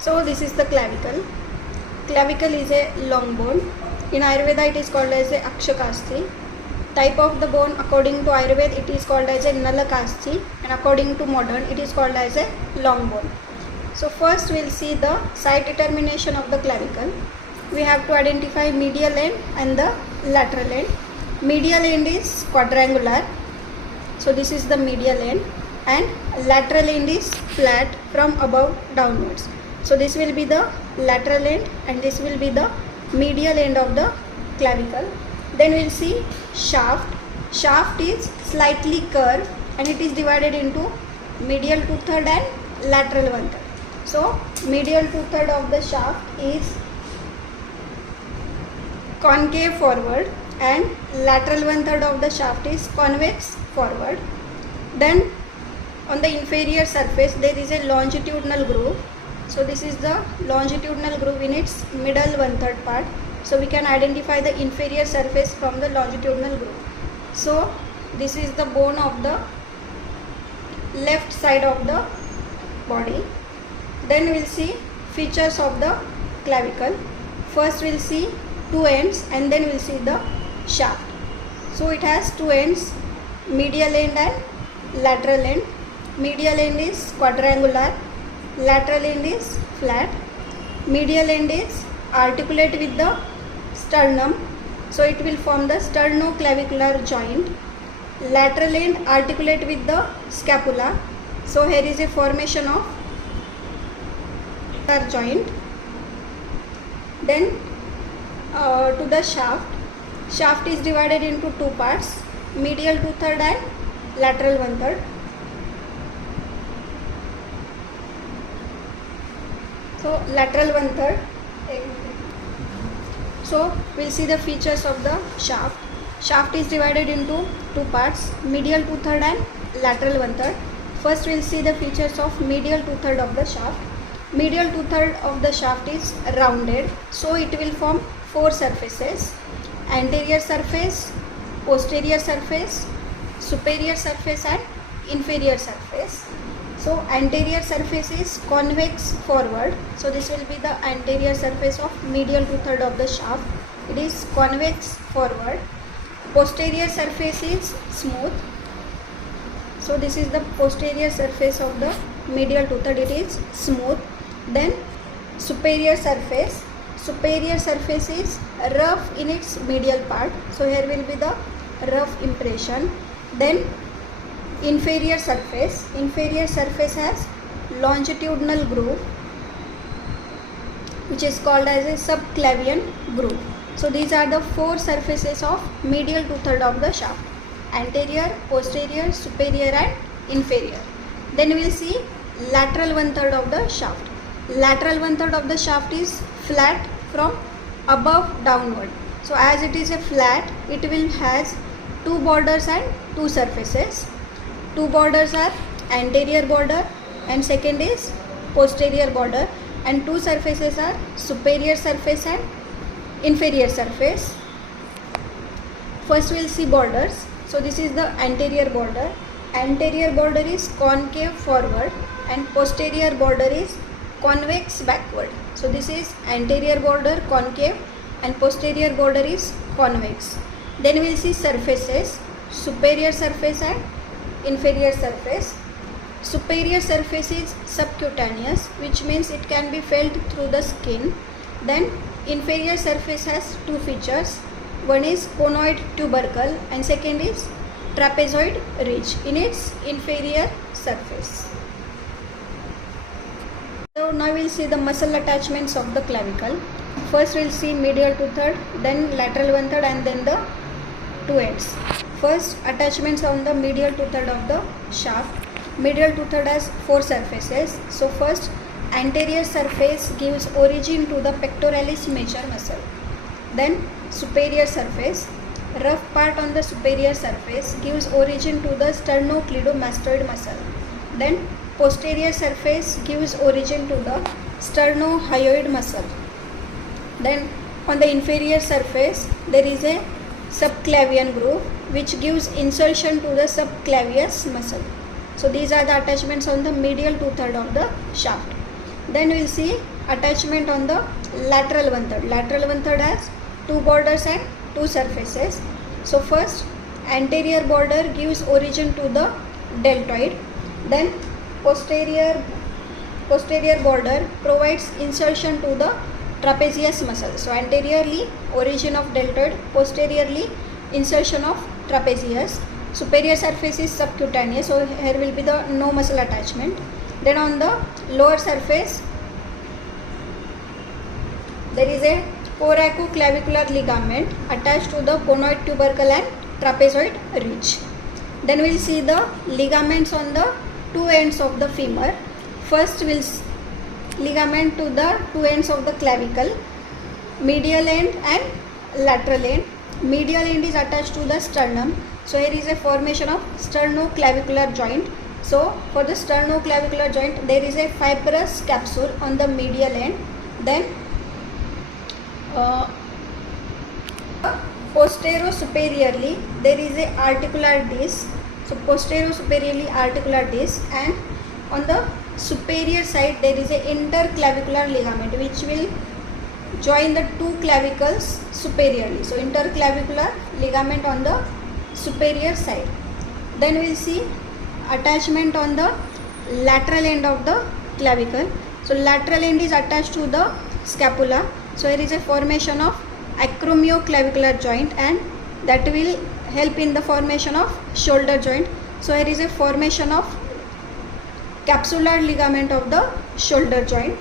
So this is the clavicle. Clavicle is a long bone. In Ayurveda it is called as a akshakasthi. Type of the bone according to Ayurveda it is called as a nalakasthi, and according to modern it is called as a long bone. So first we will see the site determination of the clavicle. We have to identify medial end and the lateral end. Medial end is quadrangular. So this is the medial end, and lateral end is flat from above downwards. So this will be the lateral end and this will be the medial end of the clavicle. Then we will see shaft. Shaft is slightly curved and it is divided into medial 2/3 and lateral 1/3. So medial 2/3 of the shaft is concave forward and lateral 1/3 of the shaft is convex forward. Then on the inferior surface there is a longitudinal groove. So this is the longitudinal groove in its middle 1/3 part. So we can identify the inferior surface from the longitudinal groove. So this is the bone of the left side of the body. Then we will see features of the clavicle. First we will see two ends and then we will see the shaft. So it has two ends, medial end and lateral end. Medial end is quadrangular, lateral end is flat. Medial end is articulate with the sternum, so it will form the sternoclavicular joint. Lateral end articulate with the scapula, so here is a formation of joint. Then to the shaft. Shaft is divided into two parts, medial 2/3 and lateral 1/3. So lateral 1/3. So we'll see the features of the shaft. Shaft is divided into two parts, medial 2/3 and lateral 1/3. First we'll see the features of medial 2/3 of the shaft. Medial 2/3 of the shaft is rounded, so it will form four surfaces: anterior surface, posterior surface, superior surface and inferior surface. So anterior surface is convex forward, so this will be the anterior surface of medial 2/3 of the shaft. It is convex forward. Posterior surface is smooth, so this is the posterior surface of the medial 2/3, it is smooth. Then superior surface. Superior surface is rough in its medial part, so here will be the rough impression. Then inferior surface. Inferior surface has longitudinal groove which is called as a subclavian groove. So these are the four surfaces of medial 2/3 of the shaft: anterior, posterior, superior and inferior. Then we will see lateral 1/3 of the shaft. Lateral 1/3 of the shaft is flat from above downward. So as it is a flat, it will has two borders and two surfaces. Two borders are anterior border and second is posterior border, and two surfaces are superior surface and inferior surface. First we will see borders. So this is the anterior border. Anterior border is concave forward and posterior border is convex backward. So this is anterior border concave and posterior border is convex. Then we will see surfaces: superior surface and inferior surface. Superior surface is subcutaneous, which means it can be felt through the skin. Then inferior surface has two features. One is conoid tubercle and second is trapezoid ridge in its inferior surface. So now we will see the muscle attachments of the clavicle. First we will see medial 2/3, then lateral 1/3 and then the two ends. First, attachments on the medial 2/3 of the shaft. Medial 2/3 has four surfaces. So first, anterior surface gives origin to the pectoralis major muscle. Then superior surface. Rough part on the superior surface gives origin to the sternocleidomastoid muscle. Then posterior surface gives origin to the sternohyoid muscle. Then on the inferior surface there is a subclavian groove which gives insertion to the subclavius muscle. So these are the attachments on the medial 2/3 of the shaft. Then we will see attachment on the lateral one third. Lateral one third has two borders and two surfaces. So first, anterior border gives origin to the deltoid. Then posterior border provides insertion to the trapezius muscle. So anteriorly origin of deltoid, posteriorly insertion of trapezius. Superior surface is subcutaneous, so here will be the no muscle attachment. Then on the lower surface there is a coracoclavicular ligament attached to the conoid tubercle and trapezoid ridge. Then we will see the ligaments on the two ends of the femur. First we will ligament to the two ends of the clavicle, medial end and lateral end. Medial end is attached to the sternum. So here is a formation of sternoclavicular joint. So for the sternoclavicular joint there is a fibrous capsule on the medial end. Then posterior-superiorly there is a articular disc. So posterior-superiorly articular disc, and on the superior side there is a interclavicular ligament which will join the two clavicles superiorly. So interclavicular ligament on the superior side. Then we will see attachment on the lateral end of the clavicle. So lateral end is attached to the scapula. So here is a formation of acromioclavicular joint, and that will help in the formation of shoulder joint. So here is a formation of capsular ligament of the shoulder joint.